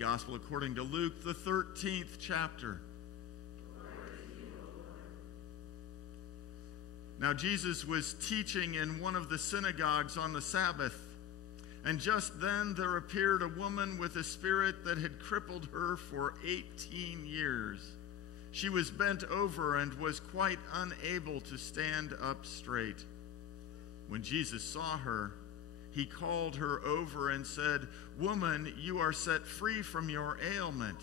Gospel according to Luke, the 13th chapter. Now Jesus was teaching in one of the synagogues on the Sabbath, and just then there appeared a woman with a spirit that had crippled her for 18 years. She was bent over and was quite unable to stand up straight. When Jesus saw her, he called her over and said, "Woman, you are set free from your ailment."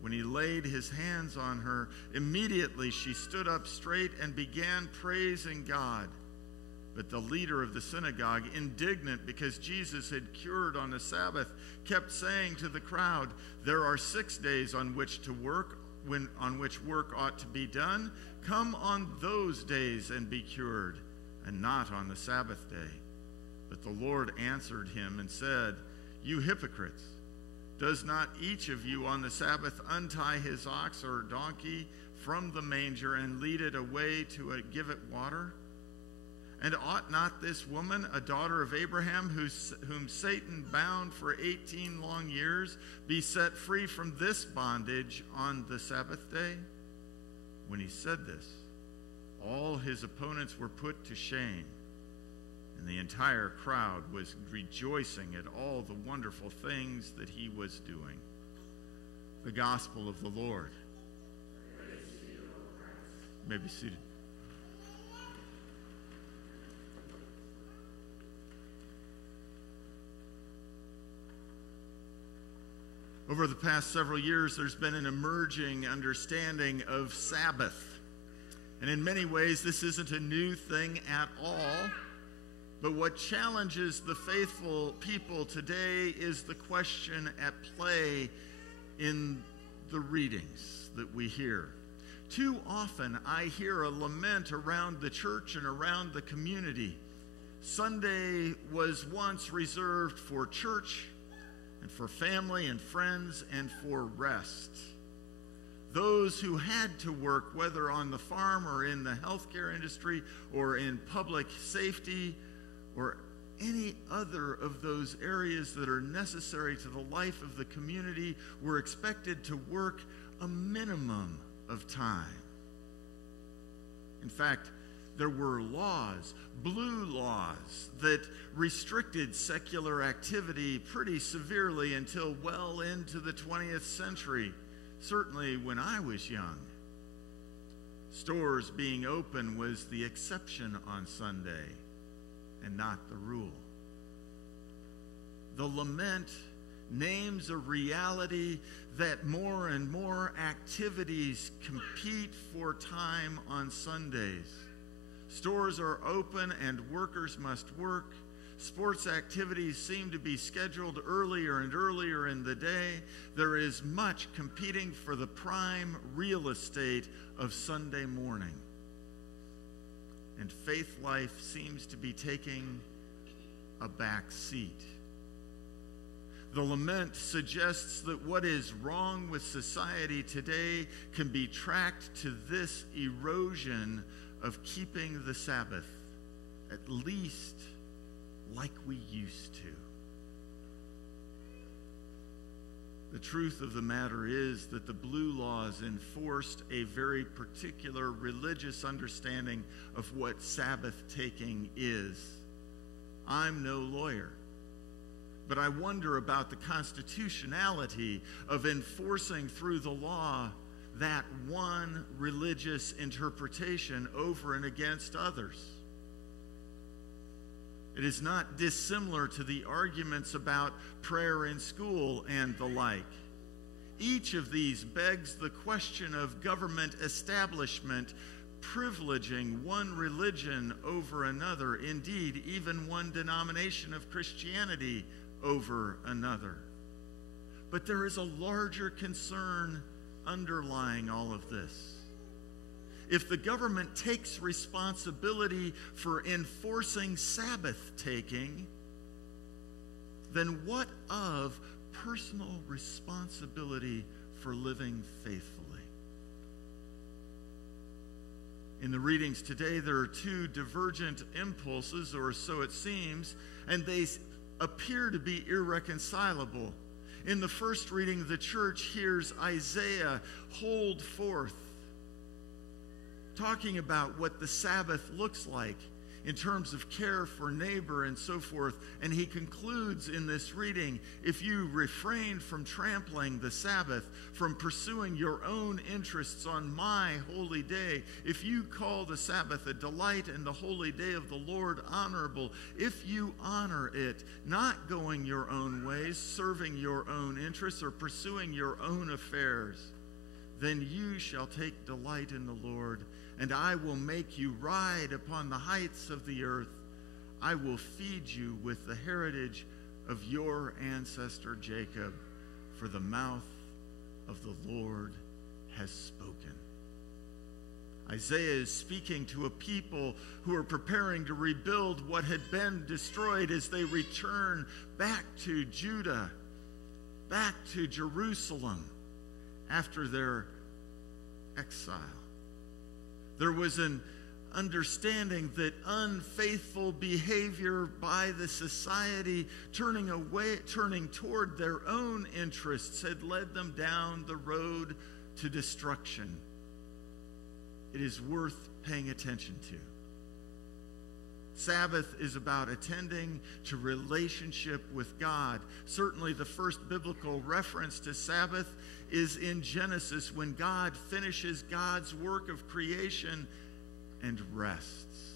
When he laid his hands on her, immediately she stood up straight and began praising God. But the leader of the synagogue, indignant because Jesus had cured on the Sabbath, kept saying to the crowd, "There are 6 days on which work ought to be done. Come on those days and be cured, and not on the Sabbath day." But the Lord answered him and said, "You hypocrites! Does not each of you on the Sabbath untie his ox or donkey from the manger and lead it away to give it water? And ought not this woman, a daughter of Abraham, whom Satan bound for 18 long years, be set free from this bondage on the Sabbath day?" When he said this, all his opponents were put to shame, and the entire crowd was rejoicing at all the wonderful things that he was doing. The Gospel of the Lord. Praise to you, O Christ. You may be seated. Over the past several years, there's been an emerging understanding of Sabbath. And in many ways, this isn't a new thing at all. But what challenges the faithful people today is the question at play in the readings that we hear. Too often, I hear a lament around the church and around the community. Sunday was once reserved for church and for family and friends and for rest. Those who had to work, whether on the farm or in the healthcare industry or in public safety or any other of those areas that are necessary to the life of the community, were expected to work a minimum of time. In fact, there were laws, blue laws, that restricted secular activity pretty severely until well into the 20th century, certainly when I was young. Stores being open was the exception on Sunday and not the rule. The lament names a reality that more and more activities compete for time on Sundays. Stores are open and workers must work. Sports activities seem to be scheduled earlier and earlier in the day. There is much competing for the prime real estate of Sunday morning. And faith life seems to be taking a back seat. The lament suggests that what is wrong with society today can be tracked to this erosion of keeping the Sabbath, at least like we used to. The truth of the matter is that the blue laws enforced a very particular religious understanding of what Sabbath taking is. I'm no lawyer, but I wonder about the constitutionality of enforcing through the law that one religious interpretation over and against others. It is not dissimilar to the arguments about prayer in school and the like. Each of these begs the question of government establishment privileging one religion over another, indeed, even one denomination of Christianity over another. But there is a larger concern underlying all of this. If the government takes responsibility for enforcing Sabbath taking, then what of personal responsibility for living faithfully? In the readings today, there are two divergent impulses, or so it seems, and they appear to be irreconcilable. In the first reading, the church hears Isaiah hold forth, talking about what the Sabbath looks like in terms of care for neighbor and so forth. And he concludes in this reading, if you refrain from trampling the Sabbath, from pursuing your own interests on my holy day, if you call the Sabbath a delight and the holy day of the Lord honorable, if you honor it, not going your own ways, serving your own interests, or pursuing your own affairs, then you shall take delight in the Lord, and I will make you ride upon the heights of the earth. I will feed you with the heritage of your ancestor Jacob, for the mouth of the Lord has spoken. Isaiah is speaking to a people who are preparing to rebuild what had been destroyed as they return back to Judah, back to Jerusalem after their exile. There was an understanding that unfaithful behavior by the society, turning toward their own interests, had led them down the road to destruction. It is worth paying attention to. Sabbath is about attending to relationship with God. Certainly the first biblical reference to Sabbath is in Genesis, when God finishes God's work of creation and rests.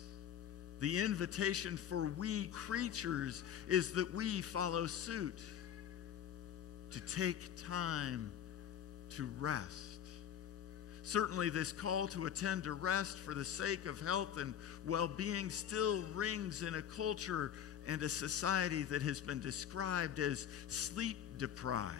The invitation for we creatures is that we follow suit, to take time to rest. Certainly this call to attend to rest for the sake of health and well-being still rings in a culture and a society that has been described as sleep-deprived,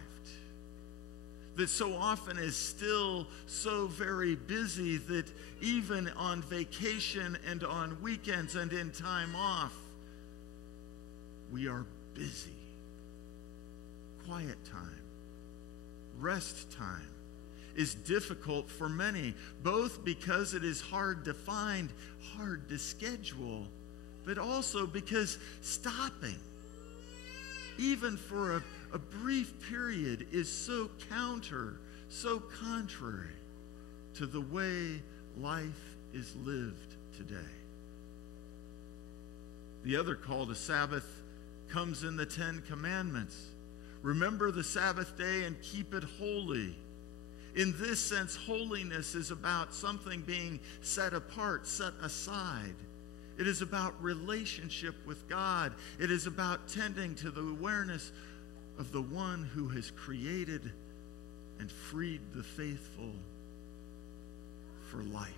that so often is still so very busy that even on vacation and on weekends and in time off, we are busy. Quiet time, rest time is difficult for many, both because it is hard to find, hard to schedule, but also because stopping, even for a brief period, is so contrary to the way life is lived today. The other call to Sabbath comes in the Ten Commandments. Remember the Sabbath day and keep it holy. In this sense, holiness is about something being set apart, set aside. It is about relationship with God. It is about tending to the awareness of the one who has created and freed the faithful for life.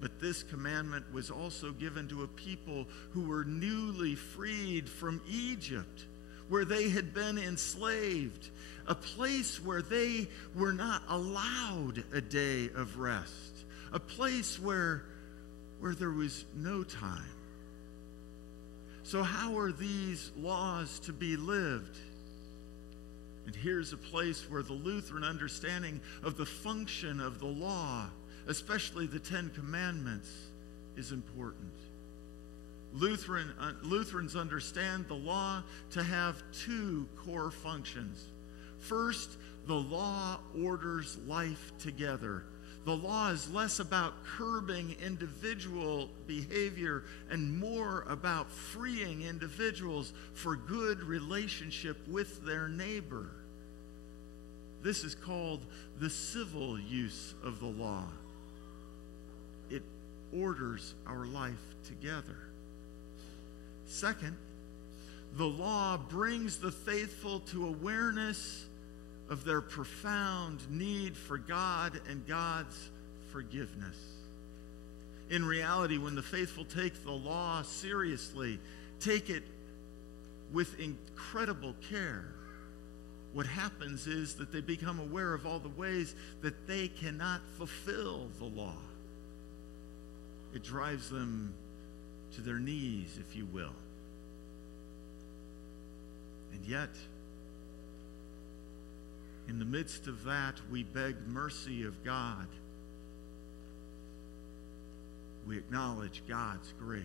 But this commandment was also given to a people who were newly freed from Egypt, where they had been enslaved, a place where they were not allowed a day of rest, a place where there was no time. So how are these laws to be lived? And here's a place where the Lutheran understanding of the function of the law, especially the Ten Commandments, is important. Lutherans understand the law to have two core functions. First, the law orders life together. The law is less about curbing individual behavior and more about freeing individuals for good relationship with their neighbor. This is called the civil use of the law. It orders our life together. Second, the law brings the faithful to awareness of their profound need for God and God's forgiveness. In reality, when the faithful take the law seriously, take it with incredible care, what happens is that they become aware of all the ways that they cannot fulfill the law. It drives them to their knees, if you will. And yet, in the midst of that, we beg mercy of God. We acknowledge God's grace.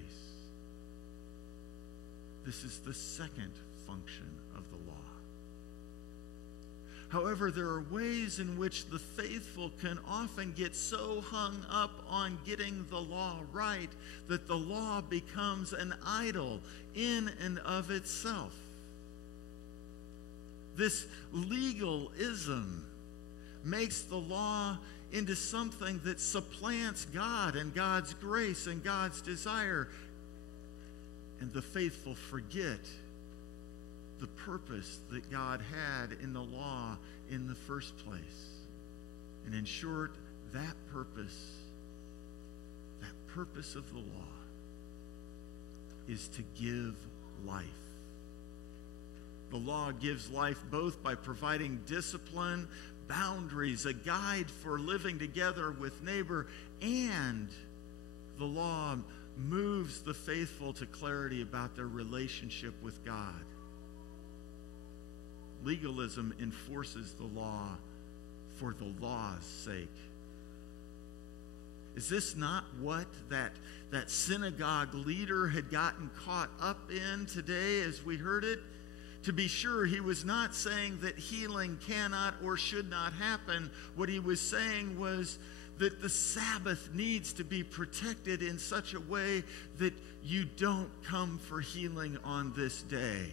This is the second function of the law. However, there are ways in which the faithful can often get so hung up on getting the law right that the law becomes an idol in and of itself. This legalism makes the law into something that supplants God and God's grace and God's desire. And the faithful forget the purpose that God had in the law in the first place. And in short, that purpose of the law is to give life. The law gives life both by providing discipline, boundaries, a guide for living together with neighbor, and the law moves the faithful to clarity about their relationship with God. Legalism enforces the law for the law's sake. Is this not what that synagogue leader had gotten caught up in today as we heard it? To be sure, he was not saying that healing cannot or should not happen. What he was saying was that the Sabbath needs to be protected in such a way that you don't come for healing on this day.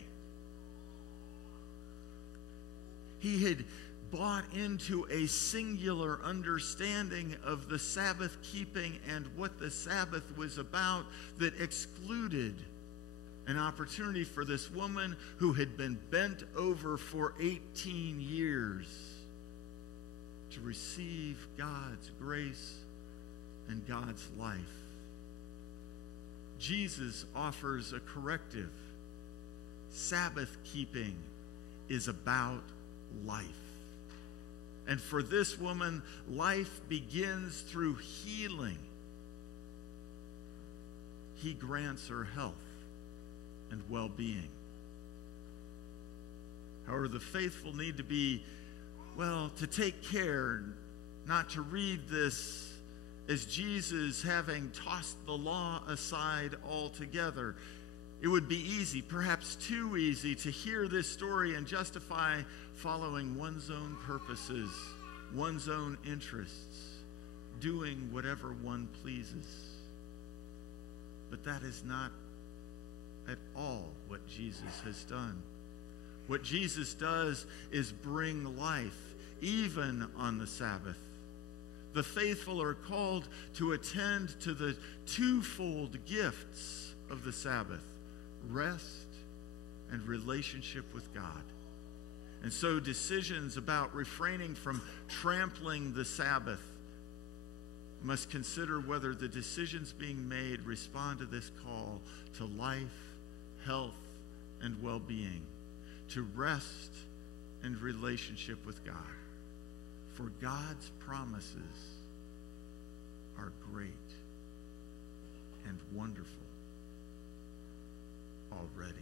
He had bought into a singular understanding of the Sabbath keeping and what the Sabbath was about that excluded an opportunity for this woman who had been bent over for 18 years to receive God's grace and God's life. Jesus offers a corrective. Sabbath keeping is about life. And for this woman, life begins through healing. He grants her health and well-being. However, the faithful need to be, to take care not to read this as Jesus having tossed the law aside altogether. It would be easy, perhaps too easy, to hear this story and justify following one's own purposes, one's own interests, doing whatever one pleases. But that is not at all what Jesus has done. What Jesus does is bring life, even on the Sabbath. The faithful are called to attend to the twofold gifts of the Sabbath: rest and relationship with God. And so decisions about refraining from trampling the Sabbath must consider whether the decisions being made respond to this call to life, health, and well-being, to rest and relationship with God. For God's promises are great and wonderful already.